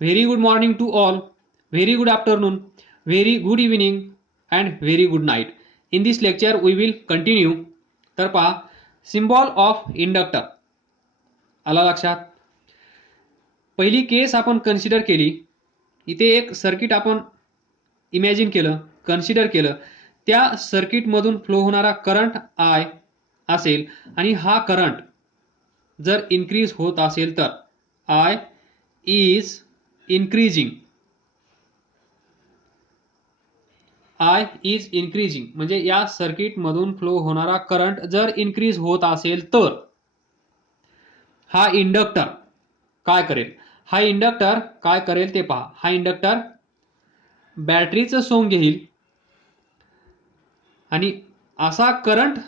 Very good morning to all, very good afternoon, very good evening, and very good night. In this lecture, we will continue. तर पहा, symbol of inductor आला लक्षात. पहिली केस आपण consider केली. इथे एक सर्किट आपण इमॅजिन केलं, कन्सिडर केलं. त्या सर्किटमधून फ्लो होणारा करंट आय असेल आणि हा करंट जर इन्क्रीज होत असेल तर I is increasing. I is increasing म्हणजे या सर्किटमधून फ्लो होणारा करंट जर इन्क्रीज होत असेल तर हा इंडक्टर काय करेल. हा इंडक्टर काय करेल ते पहा. हा इंडक्टर बॅटरीचं सोंग घेईल आणि असा करंट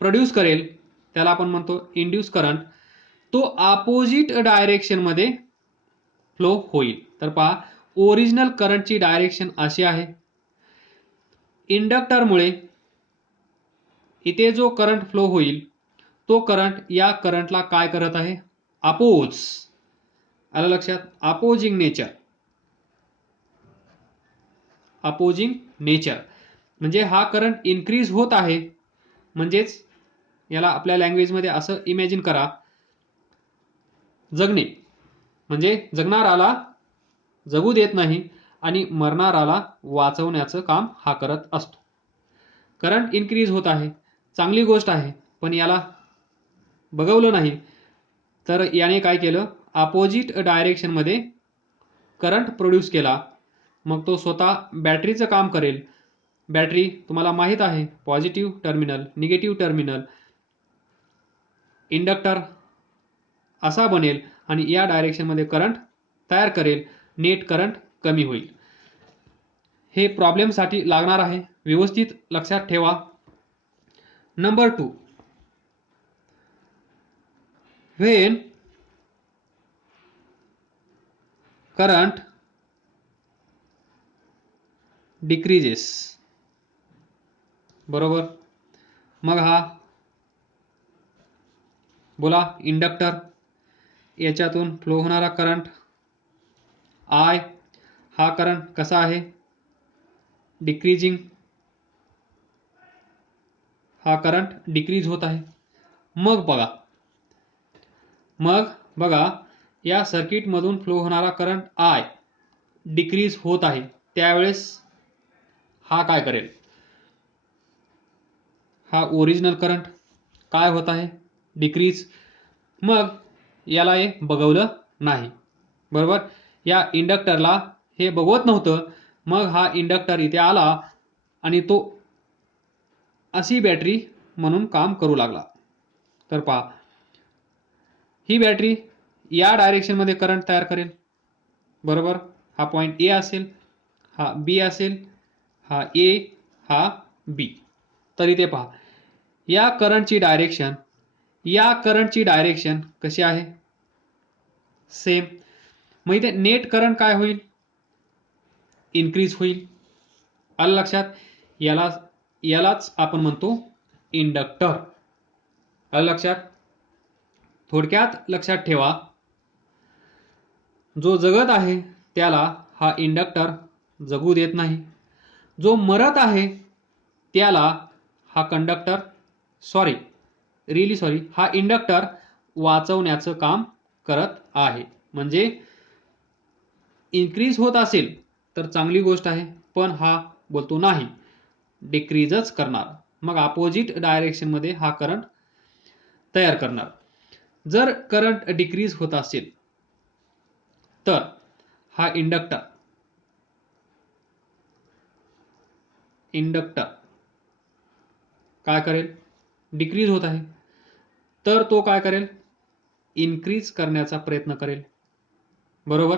प्रोड्यूस करेल, त्याला आपण म्हणतो इंड्यूस करंट. तो अपोजिट डायरेक्शनमध्ये फ्लो होईल. तर पहा, ओरिजिनल करंटची डायरेक्शन अशी आहे. इंडक्टरमुळे इथे जो करंट फ्लो होईल तो करंट या करंटला काय करत आहे, अपोज. आलं लक्षात. Opposing nature. अपोजिंग नेचर म्हणजे हा करंट इन्क्रीज होत आहे. म्हणजेच याला आपल्या लँग्वेजमध्ये असं इमॅजिन करा, जगणे म्हणजे जगणाराला जगू देत नाही आणि मरणाराला वाचवण्याचं काम हा करत असतो. करंट इन्क्रीज होत आहे, चांगली गोष्ट आहे, पण याला बघवलं नाही तर याने काय केलं, अपोजिट डायरेक्शनमध्ये करंट प्रोड्यूस केला. मग तो स्वतः बॅटरीचं काम करेल. बॅटरी तुम्हाला माहीत आहे, positive terminal, negative terminal. Inductor असा बनेल आणि या डायरेक्शनमध्ये करंट तयार करेल. नेट करंट कमी होईल. हे प्रॉब्लेमसाठी लागणार आहे, व्यवस्थित लक्षात ठेवा. Number 2, when current decreases. बरोबर. मग हा बोला, इंडक्टर याच्यातून फ्लो होणारा करंट आय, हा करंट कसा आहे, डिक्रीजिंग. हा करंट डिक्रीज होत आहे. मग बघा, या सर्किटमधून फ्लो होणारा करंट आय डिक्रीज होत आहे. त्यावेळेस हा काय करेल, हा ओरिजिनल करंट काय होत आहे, डिक्रीज. मग याला हे बघवलं नाही. बरोबर. या इंडक्टरला हे बघवत नव्हतं. मग हा इंडक्टर इथे आला आणि तो अशी बॅटरी म्हणून काम करू लागला. तर पहा, ही बॅटरी या डायरेक्शनमध्ये करंट तयार करेल. बरोबर. हा पॉईंट ए असेल, हा बी असेल, हा ए, हा बी. तर इथे पहा, या करंटची डायरेक्शन कशी आहे, सेम. मग इथे नेट करंट काय होईल, इन्क्रीज होईल. आलं लक्षात. यालाच आपण म्हणतो इंडक्टर. आलं लक्षात. थोडक्यात लक्षात ठेवा, जो जगत आहे त्याला हा इंडक्टर जगू देत नाही. जो मरत आहे त्याला हा हा इंडक्टर वाचवण्याचं काम करत आहे. म्हणजे इन्क्रीज होत असेल तर चांगली गोष्ट आहे, पण हा बोलतो नाही, डिक्रीजच करणार. मग अपोजिट डायरेक्शनमध्ये हा करंट तयार करणार. जर करंट डिक्रीज होत असेल तर हा इंडक्टर काय करेल, डिक्रीज होत आहे तर तो काय करेल, इन्क्रीज करण्याचा प्रयत्न करेल. बरोबर.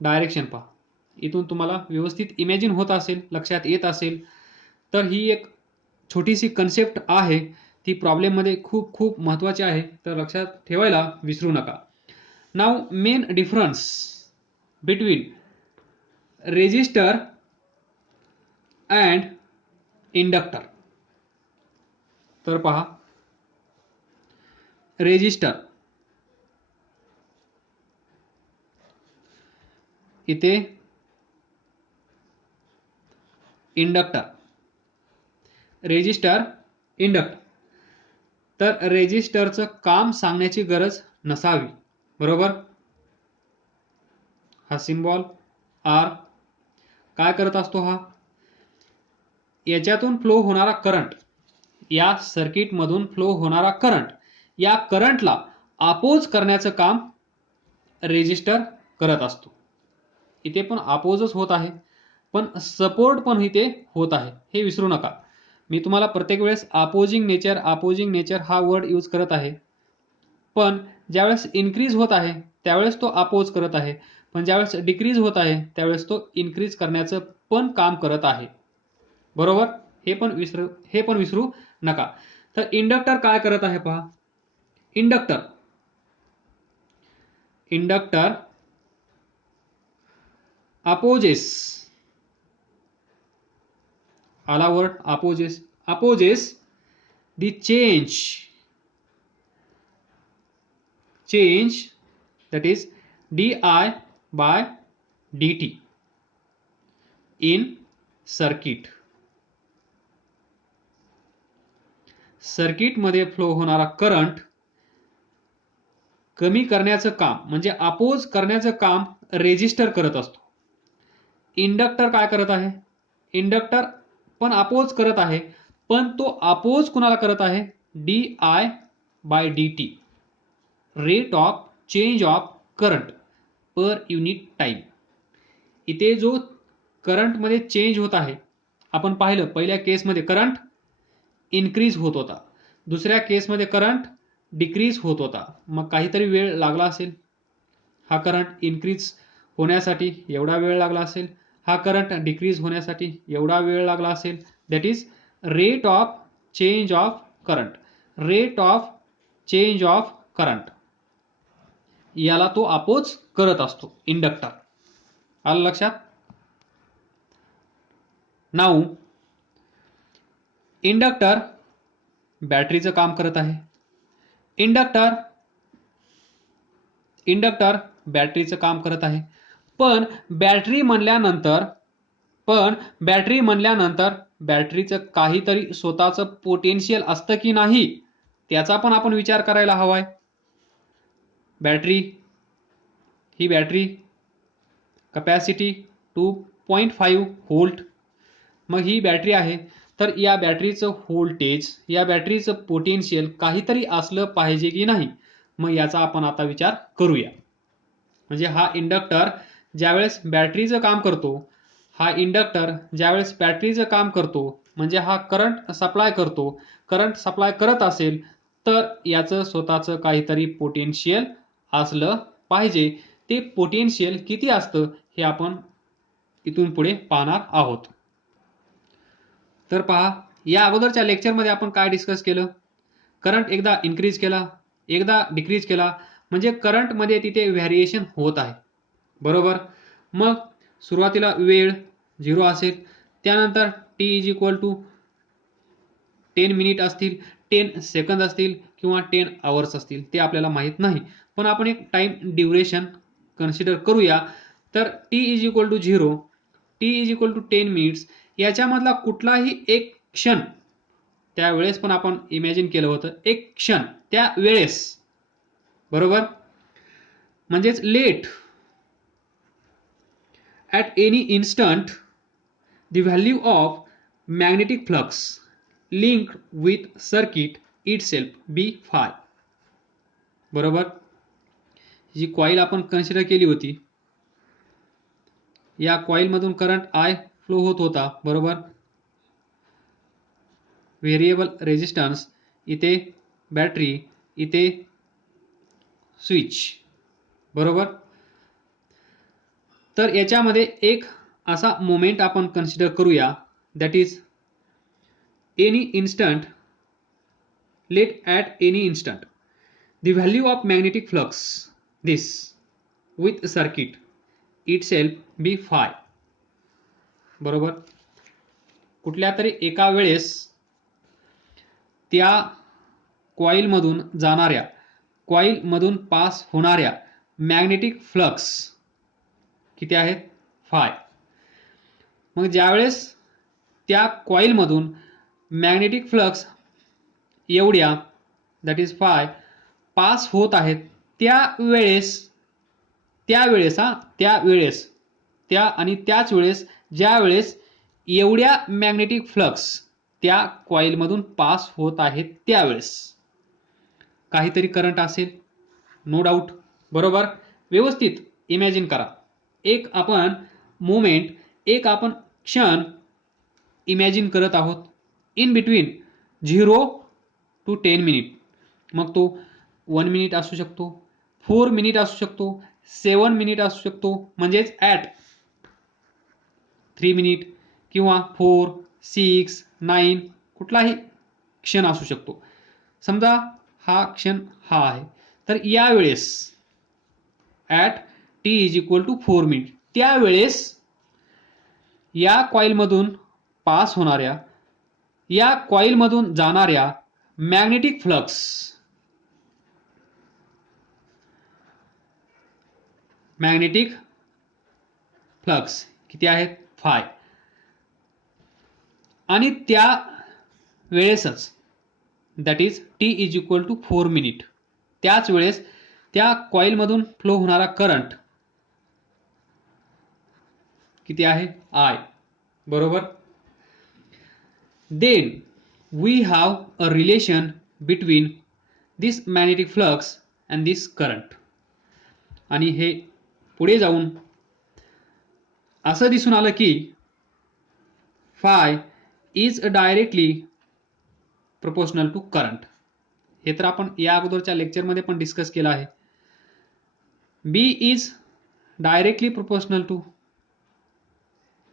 डायरेक्शन पहा, इथून तुम्हाला व्यवस्थित इमॅजिन होत असेल, लक्षात येत असेल. तर ही एक छोटीशी कन्सेप्ट आहे, ती प्रॉब्लेममध्ये खूप खूप महत्त्वाची आहे, तर लक्षात ठेवायला विसरू नका. नाव main difference between resistor and inductor. तर पहा, रेजिस्टर इथे इंडक्टर, रेजिस्टर, इंडक्टर. तर रेजिस्टरचं काम सांगण्याची गरज नसावी, बरोबर. हा सिम्बॉल आर काय करत असतो, हा याच्यातून फ्लो होणारा करंट, या सर्किटमधून फ्लो होणारा करंट, या करंटला अपोज करण्याचं काम रेजिस्टर करत असतो. इथे पण अपोजच होत आहे, पण सपोर्ट पण इथे होत आहे, हे विसरू नका. मी तुम्हाला प्रत्येक वेळेस अपोजिंग नेचर हा वर्ड यूज करत आहे, पण ज्यावेळेस इन्क्रीज होत आहे त्यावेळेस तो अपोज करत आहे, पण ज्यावेळेस डिक्रीज होत आहे त्यावेळेस तो इन्क्रीज करण्याचं पण काम करत आहे, बरोबर. हे पण विसरू नका. तर इंडक्टर काय करत आहे पहा. इंडक्टर अपोजेस, आला word opposes the change that is di by dt in circuit मध्ये फ्लो होणारा करंट कमी करण्याचं काम म्हणजे अपोज करण्याचं काम रेजिस्टर करत असतो. इंडक्टर काय करत आहे, इंडक्टर पण अपोज करत आहे, पण तो अपोज कुणाला करत आहे, D I by D T, rate of change of current per unit time. इथे जो करंट मध्ये चेंज होत आहे, आपण पाहिलं पहिल्या केसमध्ये करंट इन्क्रीज होत होता, दुसऱ्या केसमध्ये करंट डिक्रीज होत होता. मग काहीतरी वेळ लागला असेल, हा करंट इन्क्रीज होण्यासाठी एवढा वेळ लागला असेल, हा करंट डिक्रीज होण्यासाठी एवढा वेळ लागला असेल. That is rate of change of current, याला तो अपोज करत असतो इंडक्टर. आलं लक्षात. नाऊ इंडक्टर बॅटरीचं काम करत आहे. इंडक्टर बॅटरीचं काम करत आहे, पण बॅटरी म्हणल्यानंतर बॅटरीचं काहीतरी स्वतःचं पोटेन्शियल असतं की नाही, त्याचा पण आपण विचार करायला हवाय. ही बॅटरी कपॅसिटी 2.5 व्होल्ट, मग ही बॅटरी आहे, तर या बॅटरीचं व्होल्टेज, या बॅटरीचं पोटेन्शियल काहीतरी असलं पाहिजे की नाही, मग याचा आपण आता विचार करूया. म्हणजे हा इंडक्टर ज्यावेळेस बॅटरीचं काम करतो, म्हणजे हा करंट सप्लाय करत असेल, तर याचं स्वतःचं काहीतरी पोटेन्शियल असलं पाहिजे. ते पोटेन्शियल किती असतं हे आपण इथून पुढे पाहणार आहोत. तर पहा, या अगोदरच्या लेक्चरमध्ये आपण काय डिस्कस केलं, करंट एकदा इन्क्रीज केला, एकदा डिक्रीज केला, म्हणजे करंटमध्ये तिथे व्हॅरिएशन होत आहे, बरोबर. मग सुरुवातीला वेळ 0 असेल, त्यानंतर t is equal to 10 minute असतील, 10 सेकंद असतील किंवा 10 आवर्स असतील, ते आपल्याला माहीत नाही, पण आपण एक टाइम ड्युरेशन कन्सिडर करूया. तर t is equal to 0, t is equal to 10 minutes, याच्यामधला कुठलाही एक क्षण, त्यावेळेस पण आपण इमॅजिन केलं होतं, एक क्षण त्या वेळेस, बरोबर, म्हणजेच let at any instant the value of magnetic flux linked with circuit itself be phi. बरोबर. जी कॉईल आपण कन्सिडर केली होती, या कॉईल मधून करंट I फ्लो होत होता, बरोबर. व्हेरिएबल रेजिस्टन्स, इथे बॅटरी, इथे स्विच, बरोबर. तर याच्यामध्ये एक असा मोमेंट आपण कन्सिडर करूया, that is any instant, let at any instant the value of magnetic flux this with circuit itself be phi. बरोबर. कुठल्या तरी एका वेळेस त्या कॉईल मधून पास होणाऱ्या मॅग्नेटिक फ्लक्स किती आहेत? फाय. मग ज्यावेळेस त्या कॉईलमधून मॅग्नेटिक फ्लक्स एवढ्या दॅट इज फाय पास होत आहेत त्यावेळेस ज्या वेळेस एवढ्या मॅग्नेटिक फ्लक्स त्या कॉईलमधून पास होत आहेत त्यावेळेस काहीतरी करंट असेल, नो डाऊट. बरोबर. व्यवस्थित इमॅजिन करा. एक आपण मोमेंट, एक आपण क्षण इमॅजिन करत आहोत इन बिटवीन 0 to 10 मिनिट. मग तो 1 मिनिट असू शकतो, 4 मिनिट असू शकतो, 7 मिनिट असू शकतो, म्हणजेच ॲट 3 मिनिट किंवा 4, 6, 9 कुठलाही क्षण असू शकतो. समजा हा क्षण हा आहे, तर यावेळेस at t is equal to 4 minute त्यावेळेस या कॉईलमधून पास होणाऱ्या, या कॉईलमधून जाणाऱ्या मॅग्नेटिक फ्लक्स किती आहेत? फाय. आणि त्या वेळेसच that is t is equal to 4 minute त्याच वेळेस त्या कॉईलमधून फ्लो होणारा करंट किती आहे? I. बरोबर. Then we have a relation between this magnetic flux and this current. आणि हे पुढे जाऊन असं दिसून आलं की phi is directly proportional to current. हे तर आपण या अगोदरच्या लेक्चरमध्ये पण डिस्कस केलं आहे. B is directly proportional to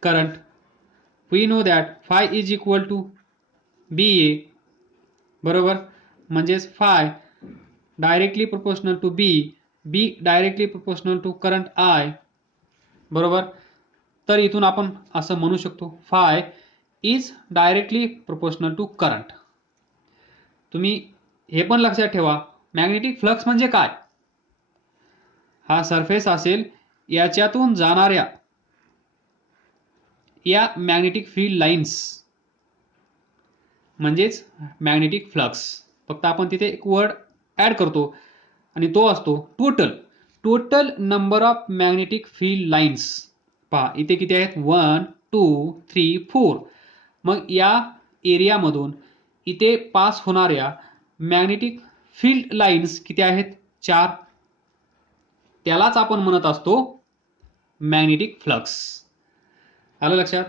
current. We know that phi is equal to B A. बरोबर. म्हणजेच phi directly proportional to B, B directly proportional to current I. बरोबर. तर इथून आपण असं म्हणू शकतो phi is directly proportional to current. तुम्ही हे पण लक्षात ठेवा, मॅग्नेटिक फ्लक्स म्हणजे काय? हा सरफेस असेल, याच्यातून जाणाऱ्या या मॅग्नेटिक फील्ड लाईन्स म्हणजेच मॅग्नेटिक फ्लक्स. फक्त आपण तिथे एक वर्ड ॲड करतो आणि तो असतो total number of magnetic field lines. पहा इथे किती आहेत? 1, 2, 3, 4. मग या एरियामधून इथे पास होणाऱ्या मॅग्नेटिक फील्ड लाईन्स किती आहेत? 4. त्यालाच आपण म्हणत असतो मॅग्नेटिक फ्लक्स. आलं लक्षात?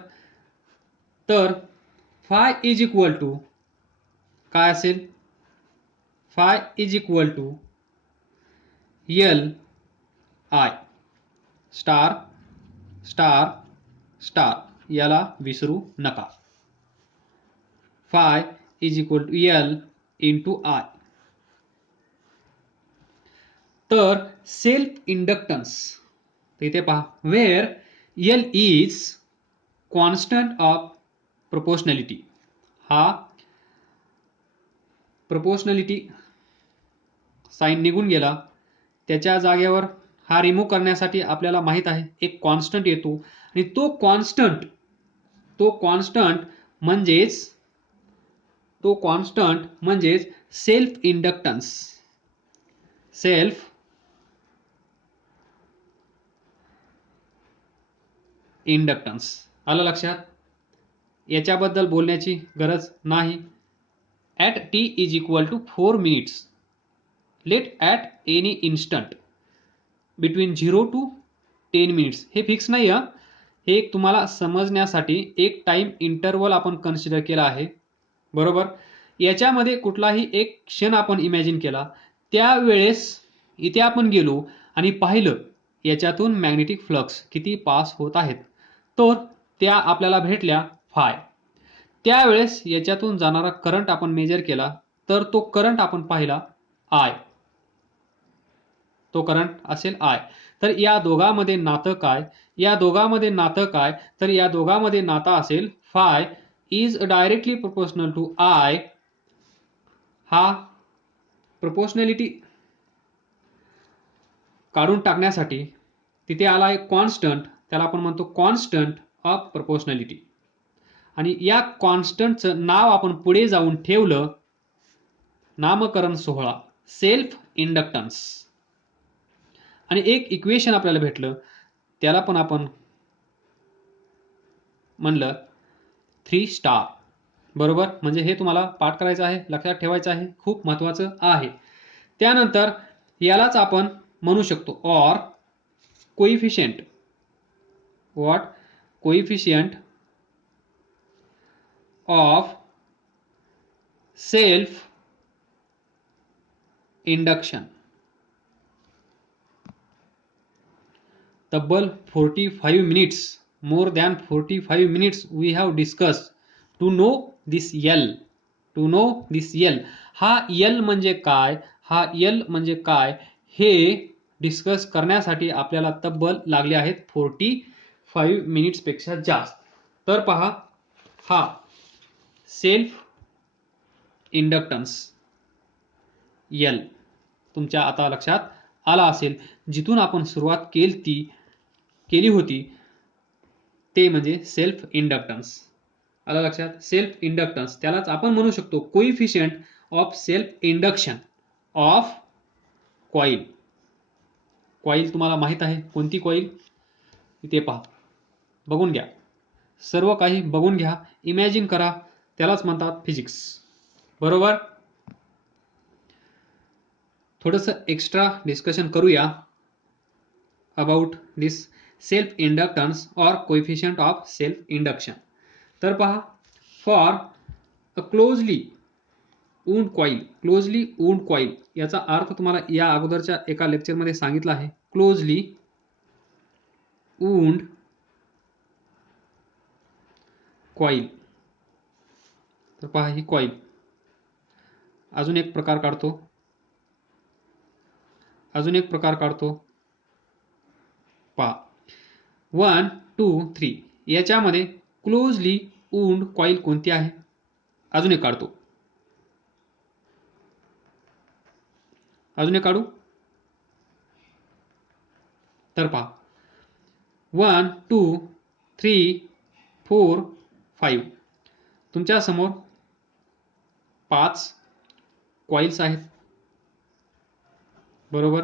तर फाय इज इक्वल टू काय असेल? Phi is equal to L I star star star. याला विसरू नका. Phi is equal to L into I. तर सेल्फ इंडक्टन्स इथे पहा, where L is constant of proportionality. हा प्रोपोर्शनॅलिटी साइन निघून गेला, त्याच्या जागेवर हा रिमूव्ह करण्यासाठी आपल्याला माहित आहे एक कॉन्स्टंट येतो आणि तो कॉन्स्टंट म्हणजेच सेल्फ इंडक्टन्स. आलं लक्षात? याच्याबद्दल बोलण्याची गरज नाही. At t is equal to 4 minutes, let at any instant between 0 to 10 minutes. हे फिक्स नाही आहे, हे तुम्हाला समजण्यासाठी एक टाइम इंटरवल आपण कन्सिडर केला आहे. बरोबर. याच्यामध्ये कुठलाही एक क्षण आपण इमॅजिन केला, त्यावेळेस इथे आपण गेलो आणि पाहिलं याच्यातून मॅग्नेटिक फ्लक्स किती पास होत आहेत, तर त्या आपल्याला भेटल्या फाय. त्यावेळेस याच्यातून जाणारा करंट आपण मेजर केला, तर तो करंट आपण पाहिला आय. तो करंट असेल आय. तर या दोघांमध्ये नातं काय? तर या दोघांमध्ये नातं असेल phi is directly proportional to I. हा प्रोपोर्शनॅलिटी काढून टाकण्यासाठी तिथे आला आहे कॉन्स्टंट, त्याला आपण म्हणतो कॉन्स्टंट ऑफ प्रपोर्शनॅलिटी. आणि या कॉन्स्टंटचं नाव आपण पुढे जाऊन ठेवलं नामकरण सोहळा, सेल्फ इंडक्टन्स. आणि एक इक्वेशन आपल्याला भेटलं, त्याला पण आपण म्हणलं 3 स्टार. बरोबर, म्हणजे हे तुम्हाला पाठ करायचं आहे, लक्षात ठेवायचं आहे, खूप महत्वाचं आहे. त्यानंतर यालाच आपण म्हणू शकतो or coefficient. What? Coefficient of self induction. तब्बल 45 minutes, more than 45 minutes we have discussed to know this L. to know this L. हा L म्हणजे काय, हा L म्हणजे काय, हे डिस्कस करण्यासाठी आपल्याला तब्बल लागले आहेत 45 मिनिट्स पेक्षा जास्त. तर पहा, हा सेल्फ इंडक्टन्स L तुमच्या आता लक्षात आला असेल. जिथून आपण सुरुवात केली होती ते म्हणजे सेल्फ इंडक्टन्स. आला लक्षात? सेल्फ इंडक्टन्स त्यालाच आपण म्हणू शकतो coefficient of self induction of coil. Coil तुम्हाला माहित आहे कोणती कॉईल? इथे पहा, बघून घ्या, सर्व काही बघून घ्या, इमॅजिन करा, त्यालाच म्हणतात फिजिक्स. बरोबर. थोडंसं एक्स्ट्रा डिस्कशन करूया अबाउट दिस सेल्फ इंडक्टन्स और कोएफिशिएंट ऑफ सेल्फ इंडक्शन. तर पहा, for a closely wound coil, closely wound coil याचा अर्थ तुम्हाला या अगोदरच्या एका लेक्चरमध्ये सांगितलं आहे. Closely wound coil. तर पहा, ही कॉईल. अजून एक प्रकार काढतो, पहा 1 2 3. याच्यामध्ये क्लोजली वूंड कॉईल कोणती आहे? अजून एक काढतो, अजून एक काढू. तर पहा 1 2 3 4 5. तुमच्या समोर 5 कॉइल्स आहेत. बरोबर.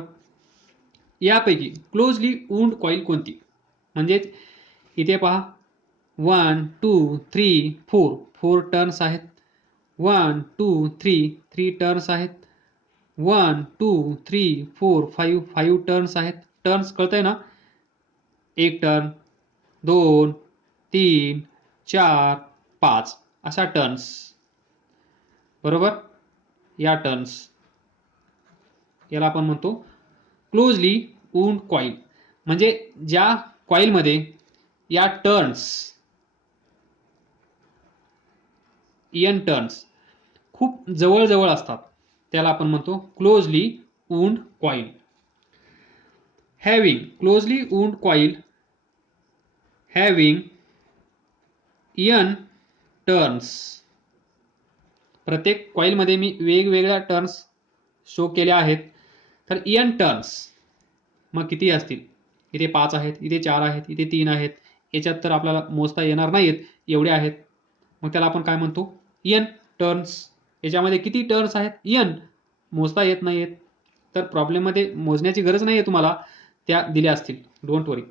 यापैकी क्लोजली वूंड कॉईल कोणती? म्हणजेच इथे पहा 1 2 3 4 4 टर्न्स आहेत. 1 2 3 3 टर्न्स आहेत. 1 2 3 4 5 5 टर्न्स आहेत. टर्न्स कळतंय ना? एक टर्न, 2 3 4 5 अशा टर्न्स. बरोबर. या टर्न्स याला आपण म्हणतो क्लोजली वूंड कॉईल. म्हणजे ज्या कॉईलमध्ये या टर्न्स n टर्न्स खूप जवळ असतात त्याला आपण म्हणतो closely wound coil. Having closely wound coil having n turns. प्रत्येक कॉईलमध्ये मी वेगवेगळ्या टर्न्स शो केल्या आहेत. तर n टर्न्स मग किती असतील? इथे 5 आहेत, इथे 4 आहेत, इथे 3 आहेत. याच्यात तर आपल्याला मोजता येणार नाहीत एवढे आहेत. मग त्याला आपण काय म्हणतो? n turns. याच्यामध्ये किती टर्न्स आहेत? n मोजता येत नाहीत. तर प्रॉब्लेममध्ये मोजण्याची गरज नाहीये तुम्हाला, त्या दिल्या असतील, डोंट वरी.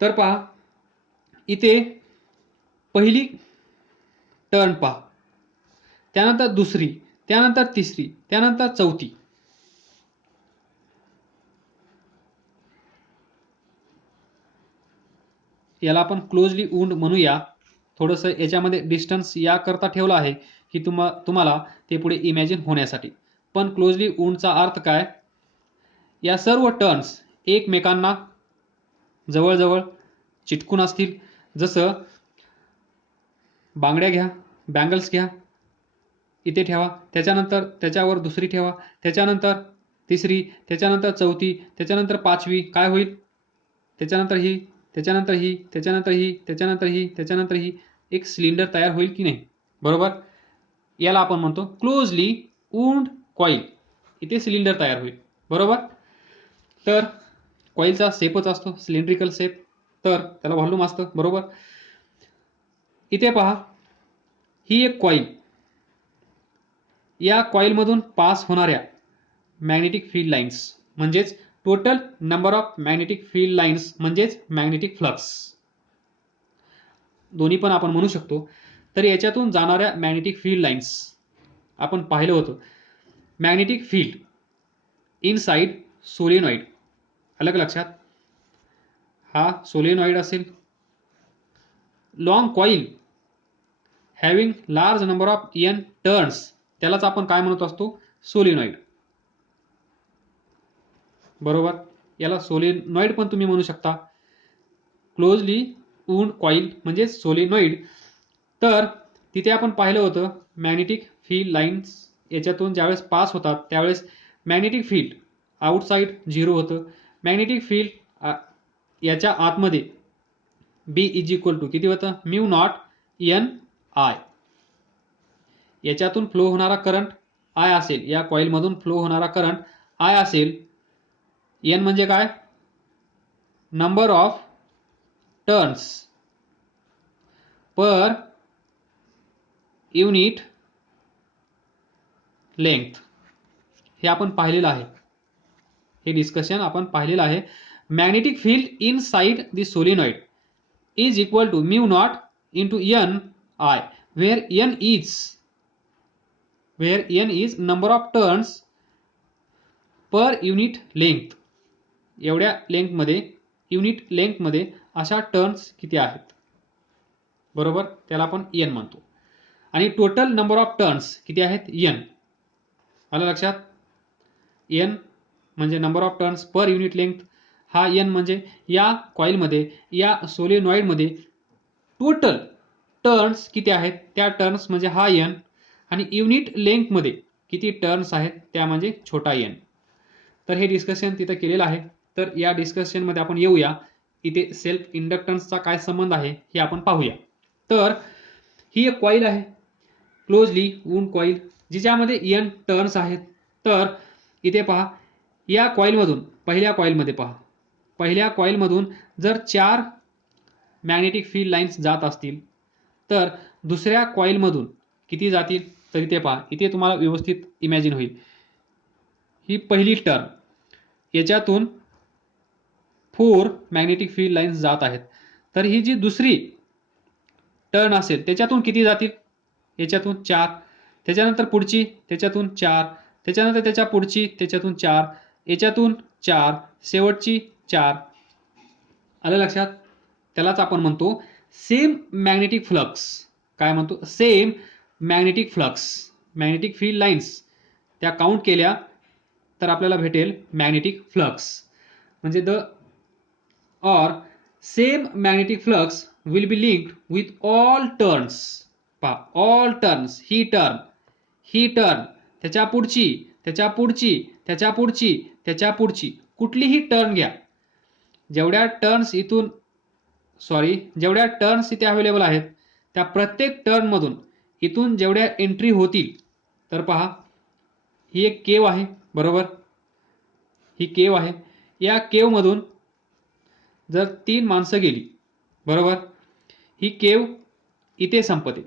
तर पहा, इथे पहिली टर्न पहा, त्यानंतर दुसरी, त्यानंतर तिसरी, त्यानंतर चौथी. याला आपण क्लोजली वूंड म्हणूया. थोडंसं याच्यामध्ये डिस्टन्स या करता ठेवला आहे की तुम्हाला ते पुढे इमॅजिन होण्यासाठी. पण क्लोजली वूंडचा अर्थ काय? या सर्व टर्न्स एकमेकांना जवळ चिटकून असतील. जसं बांगड्या घ्या, बँगल्स घ्या, इथे ठेवा, त्याच्यानंतर त्याच्यावर दुसरी ठेवा, त्याच्यानंतर तिसरी, त्याच्यानंतर चौथी, त्याच्यानंतर पाचवी. काय होईल? त्याच्यानंतर ही, त्याच्यानंतर ही, त्याच्यानंतर ही, त्याच्यानंतर ही, त्याच्यानंतर ही. एक सिलेंडर तयार होईल की नाही? बरोबर. याला आपण म्हणतो क्लोजली वूंड कॉईल. इथे सिलेंडर तयार होईल. बरोबर. तर कॉईलचा शेपच असतो सिलेंड्रिकल शेप, तर त्याला व्हॉल्यूम असतं, बरोबर. इथे पहा, ही एक कॉईल, या कॉईलमधून पास होणाऱ्या मॅग्नेटिक फील्ड लाईन्स म्हणजेच total number of magnetic field lines म्हणजेच मॅग्नेटिक फ्लक्स, दोन्ही पण आपण म्हणू शकतो. तर याच्यातून जाणाऱ्या मॅग्नेटिक फील्ड लाईन्स आपण पाहिलं होतं. मॅग्नेटिक फील्ड इनसाइड सोलेनॉइड, अलग लक्षात, हा सोलेनॉइड असेल. Long coil having large number of N turns, त्यालाच आपण काय म्हणत असतो, सोलेनॉइड, बरोबर. याला सोलेनॉइड पण तुम्ही म्हणू शकता. क्लोजली वूंड कॉईल म्हणजे सोलेनॉइड. तर तिथे आपण पाहिलं होतं मॅग्नेटिक फील्ड लाईन्स याच्यातून ज्यावेळेस पास होतात त्यावेळेस मॅग्नेटिक फील्ड आउटसाइड 0 होतं. मॅग्नेटिक फील्ड याच्या आतमध्ये बी इज इक्वल टू किती होतं, म्यू नॉट एन आय. याच्यातून फ्लो होणारा करंट आय असेल, या कॉईलमधून फ्लो होणारा करंट आय असेल. एन म्हणजे काय, number of turns per unit length. हे आपण पाहिलेलं आहे, हे डिस्कशन आपण पाहिलेलं आहे. Magnetic field inside the solenoid is equal to mu naught into N I, where N is number of turns per unit length. एवढ्या लेंथमध्ये, युनिट लेंथमध्ये अशा टर्न्स किती आहेत, बरोबर, त्याला आपण एन म्हणतो. आणि टोटल नंबर ऑफ टर्न्स किती आहेत, एन. आलं लक्षात. एन म्हणजे number of turns per unit length, हा एन म्हणजे या कॉईलमध्ये, या सोलेनॉइडमध्ये टोटल टर्न्स किती आहेत, त्या टर्न्स म्हणजे हा एन. आणि युनिट लेंथमध्ये किती टर्न्स आहेत त्या म्हणजे छोटा एन. तर हे डिस्कशन तिथं केलेलं आहे. तर या डिस्कशनमध्ये आपण येऊया, इथे सेल्फ इंडक्टन्सचा काय संबंध आहे हे आपण पाहूया. तर ही एक कॉईल आहे, क्लोजली वूंड कॉईल, जिच्यामध्ये एन टर्न्स आहेत. तर इथे पहा, या कॉईलमधून पहिल्या कॉईलमध्ये पहा, पहिल्या कॉईलमधून जर 4 मॅग्नेटिक फील्ड लाईन्स जात असतील तर दुसऱ्या कॉईलमधून किती जातील, तर इथे पहा, इथे तुम्हाला व्यवस्थित इमॅजिन होईल. ही पहिली टर्न, याच्यातून 4 मॅग्नेटिक फील्ड लाईन्स जात आहेत. तर ही जी दुसरी टर्न असेल त्याच्यातून किती जातील, याच्यातून 4, त्याच्यानंतर पुढची त्याच्यातून 4, त्याच्यानंतर त्याच्या पुढची त्याच्यातून 4, याच्यातून 4, शेवटची 4. आलं लक्षात. त्यालाच आपण म्हणतो सेम मॅग्नेटिक फ्लक्स. काय म्हणतो, same magnetic flux. Magnetic field lines त्या काउंट केल्या तर आपल्याला भेटेल मॅग्नेटिक फ्लक्स. म्हणजे द और same magnetic flux will be linked with all turns. पहा, ऑल टर्न्स, ही टर्न, त्याच्या पुढची, त्याच्या पुढची, त्याच्या पुढची, त्याच्या पुढची, कुठलीही टर्न घ्या, जेवढ्या टर्न्स इथे अवेलेबल आहेत त्या प्रत्येक टर्नमधून इथून जेवढ्या एंट्री होतील, तर पहा, ही एक केव आहे, बरोबर, ही केव आहे. या केवमधून जर 3 माणसं गेली, बरोबर, ही केव इथे संपते.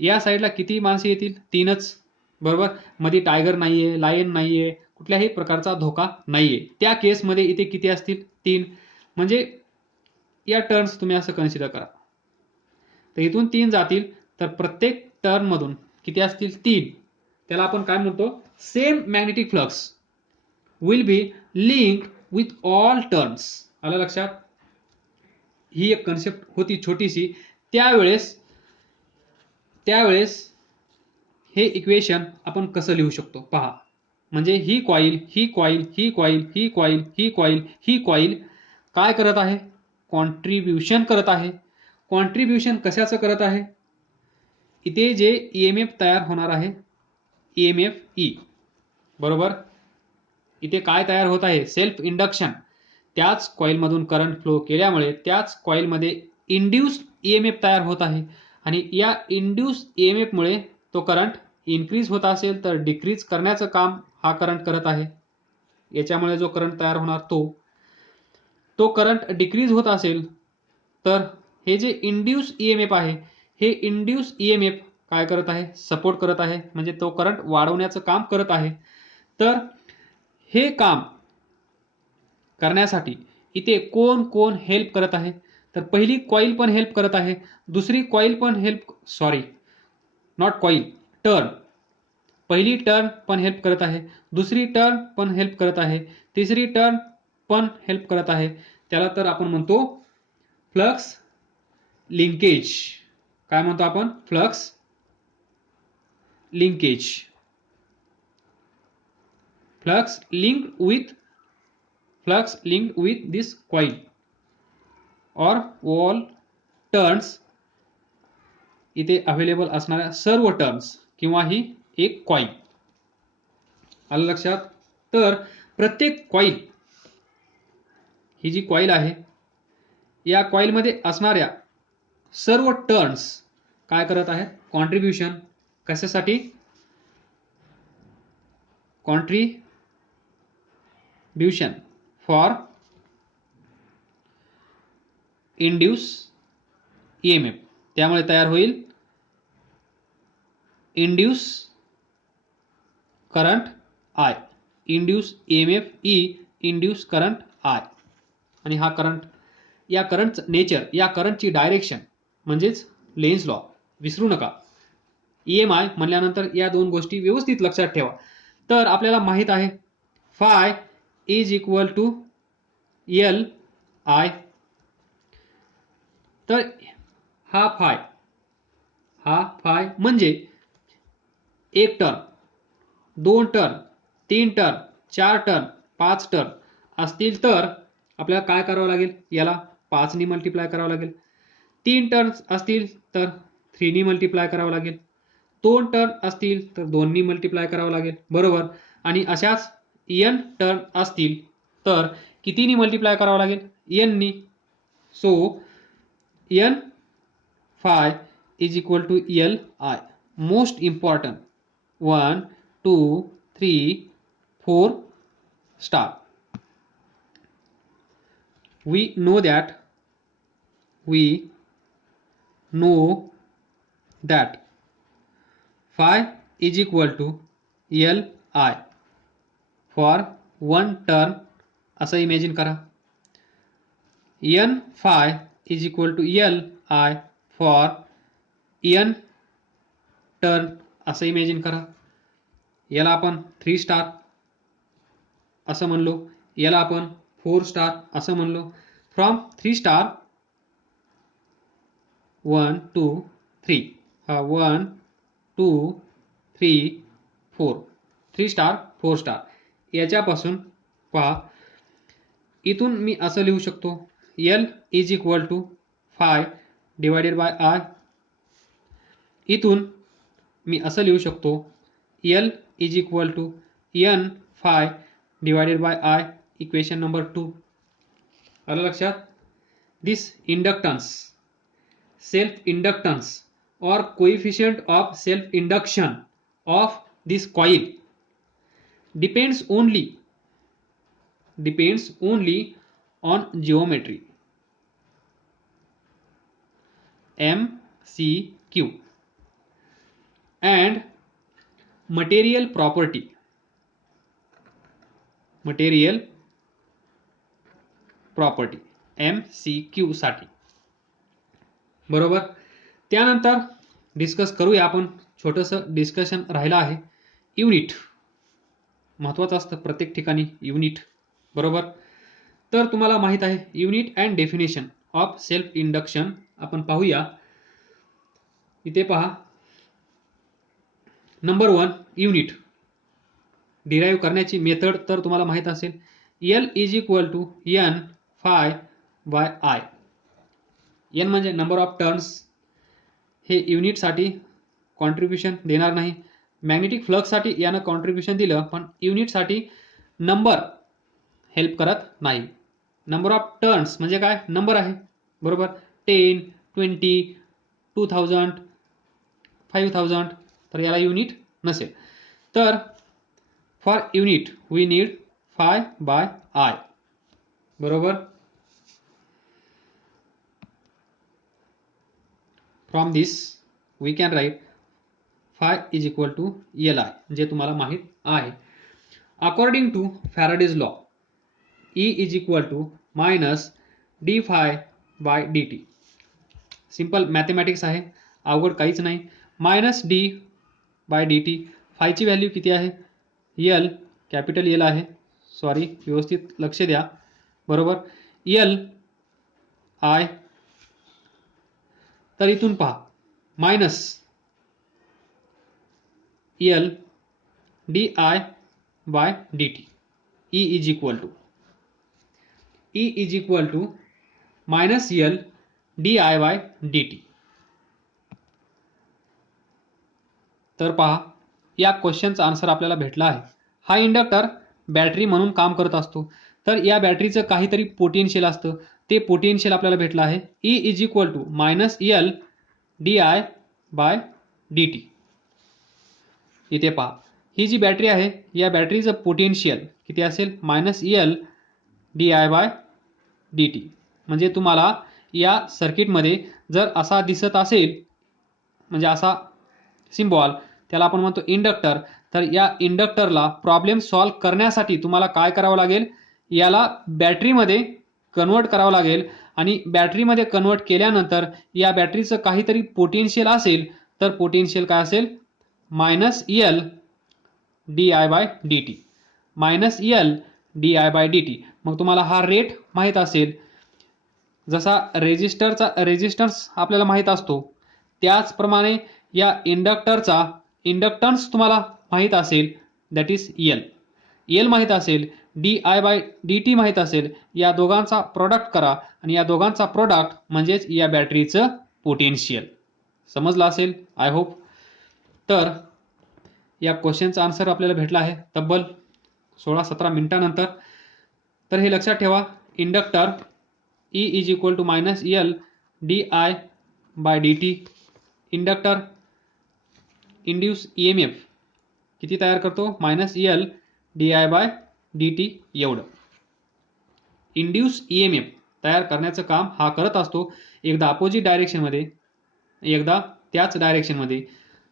या साईडला किती माणसं येतील, 3च, बरोबर. मध्ये टायगर नाहीये, लायन नाहीये, कुठल्याही प्रकारचा धोका नाहीये. त्या केसमध्ये इथे किती असतील, 3. म्हणजे या टर्न्स तुम्ही असं कन्सिडर करा. तर इथून 3 जातील, तर प्रत्येक टर्न मधून किती असतील, 3. त्याला आपण काय म्हणतो, same magnetic flux will be linked with all turns. आलं लक्षात. ही एक कन्सेप्ट होती छोटीशी. त्यावेळेस हे इक्वेशन आपण कसं लिहू शकतो पहा. म्हणजे ही कॉईल, ही कॉईल, ही कॉईल, ही कॉईल, ही कॉईल, ही कॉईल काय करत आहे, कॉन्ट्रीब्युशन करत आहे. कॉन्ट्रीब्युशन कशाचं करत आहे, इथे जे ईएमएफ तयार होणार आहे, ईएमएफ ई, बरोबर, इथे काय तयार होत आहे, सेल्फ इंडक्शन. त्याच कॉईलमधून करंट फ्लो केल्यामुळे त्याच कॉईलमध्ये इंड्यूस्ड ईएमएफ तयार होत आहे. आणि या इंड्यूस्ड ईएमएफ मुळे तो करंट इन्क्रीज होत असेल तर डिक्रीज करण्याचं काम हा करंट करत आहे. याच्यामुळे जो करंट तयार होणार तो. तो करंट डिक्रीज होत असेल तर हे जे इंड्यूस EMF आहे, हे इंड्यूस EMF काय करत आहे, सपोर्ट करत आहे, म्हणजे तो करंट वाढवण्याचं काम करत आहे. तर हे काम करण्यासाठी इथे कोण कोण हेल्प करत आहे, तर पहिली कॉईल पण हेल्प करत आहे, दुसरी कॉईल पण नॉट कॉईल, टर्न, पहिली टर्न पण हेल्प करत आहे, दुसरी टर्न पण हेल्प करत आहे, तिसरी टर्न पण हेल्प करत आहे. त्याला तर आपण म्हणतो फ्लक्स लिंकेज. काय म्हणतो आपण? Flux linkage. Flux linked with this coil or all turns. इथे अवेलेबल असणाऱ्या सर्व टर्न्स किंवा ही एक कॉईल. आलं लक्षात? तर प्रत्येक कॉईल, ही जी कॉईल आहे, या कॉईलमध्ये असणाऱ्या सर्व टर्न्स काय करत आहेत? कॉन्ट्रीब्युशन. कशासाठी? Contribution for induce EMF. त्यामुळे तयार होईल induce current I, induce EMF E, induce current I. आणि हा करंट, या करंटचं नेचर, या करंटची डायरेक्शन म्हणजेच लेन्झ लॉ विसरू नका. EMI म्हणल्यानंतर या दोन गोष्टी व्यवस्थित लक्षात ठेवा. तर आपल्याला माहित आहे phi is equal to LI. तर हा फाय म्हणजे एक टर्न, दोन टर्न, तीन टर्न, चार टर्न, पाच टर्न असतील तर आपल्याला काय करावं लागेल? याला 5 नी मल्टिप्लाय करावं लागेल. 3 टर्न्स असतील तर 3 नी मल्टिप्लाय करावं लागेल. 2 टर्न असतील तर 2 नी मल्टिप्लाय करावं लागेल. बरोबर. आणि अशाच n टर्न असतील तर कितीनी मल्टिप्लाय करावं लागेल? n नी. So n phi is equal to LI. Most important, 1, 2, 3, 4 star. We know that phi is equal to LI for one turn. असं इमॅजिन करा. n phi is equal to LI for n turn असं imagine करा. याला आपण 3 star असं म्हणलो, याला आपण 4 स्टार असं म्हणलो. फ्रॉम 3 स्टार 1, 2, 3, हा 1, 2, 3, 4, 3 स्टार 4 स्टार. याच्यापासून पहा, इथून मी असं लिहू शकतो L is equal to phi divided by I. इथून मी असं लिहू शकतो L is equal to N phi divided by I. Equation number 2. आलं लक्षात? This inductance, self inductance or coefficient of self induction of this coil depends only on geometry. MCQ and material property. MCQ साठी. बरोबर. त्यानंतर discuss करूया आपण, छोटंसं discussion राहिलं आहे. युनिट महत्वाचं असतं प्रत्येक ठिकाणी, युनिट. बरोबर. तर तुम्हाला माहित आहे unit and definition of self induction. आपण पाहूया. इथे पहा, नंबर 1 युनिट डिराईव्ह करण्याची मेथड तर तुम्हाला माहित असेल. L is equal to N phi by I. N म्हणजे नंबर ऑफ टर्न्स. हे युनिटसाठी कॉन्ट्रीब्युशन देणार नाही. मॅग्नेटिक फ्लक्ससाठी यानं कॉन्ट्रीब्युशन दिलं, पण युनिटसाठी नंबर हेल्प करत नाही. नंबर ऑफ टर्न्स म्हणजे काय? नंबर आहे. बरोबर. 10, 20, 2000, 5000. तर याला युनिट नसेल. तर for unit we need phi by I. बरोबर. From this we can write phi is equal to L I, जे तुम्हाला माहीत आहे. According to Faraday's law E is equal to minus d phi by D t. Simple mathematics आहे, अवघड काहीच नाही. Minus d by D t, फायची value किती आहे? एल, कॅपिटल एल आहे, सॉरी व्यवस्थित लक्ष द्या, बरोबर, एल आय. तर इथून पहा minus L D I by D T. E is equal to minus L D I by D T. तर पहा या क्वेश्चनचा आन्सर आपल्याला भेटला आहे. हा इंडक्टर बॅटरी म्हणून काम करत असतो, तर या बॅटरीचं काहीतरी पोटेन्शियल असतं, ते पोटेन्शियल आपल्याला भेटलं आहे. E is equal to minus L D I by D T. इथे पहा ही जी बॅटरी आहे या बॅटरीचं पोटेन्शियल किती असेल? Minus L D I by D T. म्हणजे तुम्हाला या सर्किटमध्ये जर असा दिसत असेल, म्हणजे असा सिम्बॉल, त्याला आपण म्हणतो इंडक्टर, तर या इंडक्टरला प्रॉब्लेम सॉल्व्ह करण्यासाठी तुम्हाला काय करावं लागेल? याला बॅटरीमध्ये कन्वर्ट करावं लागेल, आणि बॅटरीमध्ये कन्वर्ट केल्यानंतर या बॅटरीचं काहीतरी पोटेन्शियल असेल, तर पोटेन्शियल काय असेल? Minus L D I by D T. Minus L D I by D T. मग तुम्हाला हा रेट माहीत असेल, जसा रेजिस्टन्स आपल्याला माहीत असतो, त्याचप्रमाणे या इंडक्टरचा इंडक्टन्स तुम्हाला माहीत असेल, दॅट इज एल. एल माहीत असेल, D I by D T माहीत असेल, या दोघांचा प्रोडक्ट करा, आणि या दोघांचा प्रोडक्ट म्हणजेच या बॅटरीचं पोटेन्शियल. समजलं असेल आय होप. तर या क्वेश्चनचा आन्सर आपल्याला भेटला आहे तब्बल 16-17 मिनिटांनंतर. तर हे लक्षात ठेवा, inductor E is equal to minus L D I by D T. Inductor induce E M F किती तयार करतो? Minus L D I by D T एवढं. इंड्यूस ई एम एफ तयार करण्याचं काम हा करत असतो, एकदा अपोजिट डायरेक्शनमध्ये, एकदा त्याच डायरेक्शनमध्ये,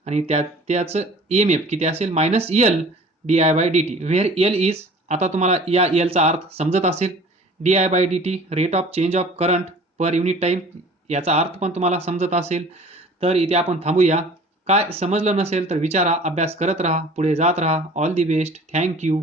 आणि त्याचं ई एम एफ किती असेल? Minus L D I by D T. Where L is, आता तुम्हाला या एलचा अर्थ समजत असेल, D I by D T rate of change of current per unit time, याचा अर्थ पण तुम्हाला समजत असेल. तर इथे आपण थांबूया. काय समजलं नसेल तर विचारा, अभ्यास करत राहा, पुढे जात राहा. All the best. थँक्यू.